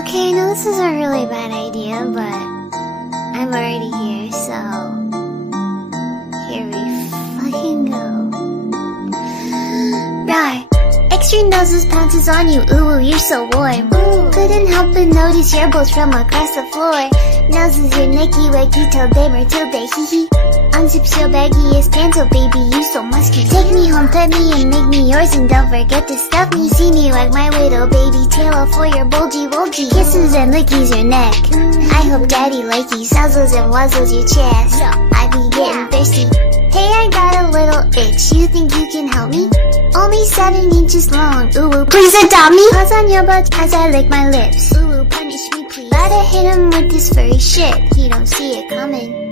Okay, I know this is a really bad idea, but I'm already here, so here we fucking go. Rawr. Extra noses pounces on you, ooh, you're so warm. Couldn't help but notice your bolts from across the floor. Noses your Nicky Wicky till day Matilda, hee hee. Unzips your baggiest pants, oh baby, you so musky. Take me home, pet me and make me yours, and don't forget to stuff me. See me like my widow baby, tail off for your bulgy wulgy. Kisses and lickies your neck. I hope daddy likey, nuzzles and wuzzles your chest. I be getting thirsty. Hey, I got a little itch, you think you can help me? Only 7 inches long, ooh, please adopt me. Paws on your butt as I lick my lips. Ooh, punish me please. Gotta hit him with this furry shit, he don't see it coming.